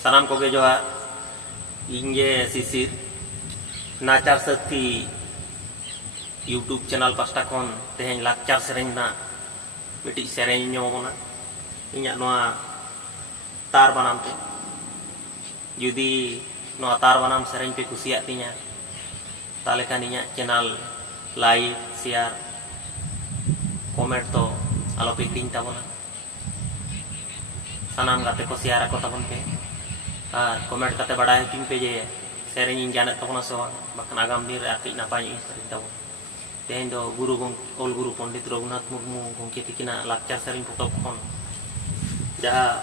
Salam koge joha inge sisir nacar sakti YouTube channel pasta kon tehen lakcar sereng na miti sereng nyomona inya noa tar banam te judi noa tar banam sereng pe kusiat tinya tale kan inya channel like share comment to alo pe ting tabona sanam gate ko share ko tabon pe comment kate badai ting pe je sereng ing janet tabona so bakan agam dir ati napai ing tabon tehen do guru gong ol guru Pondit Raghunath Murmu gongke tikina lakcar sering potop kon jaha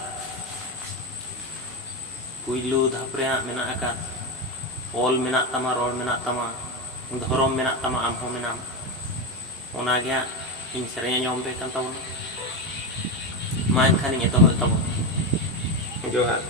puilu dhaprea mena akat ol mena tama rol mena tama dhorom mena tama amho menam ona ge ing serenya nyombe kan tabon main khaning eto hol tabon johar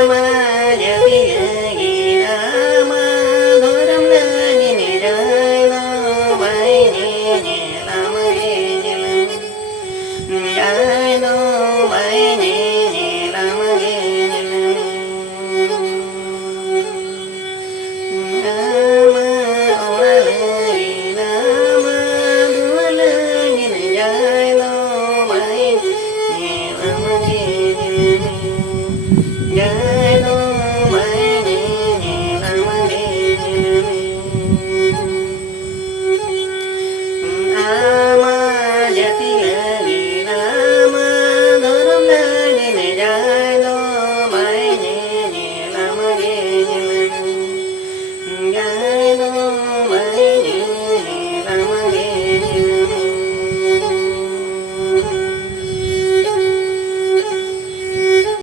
Nama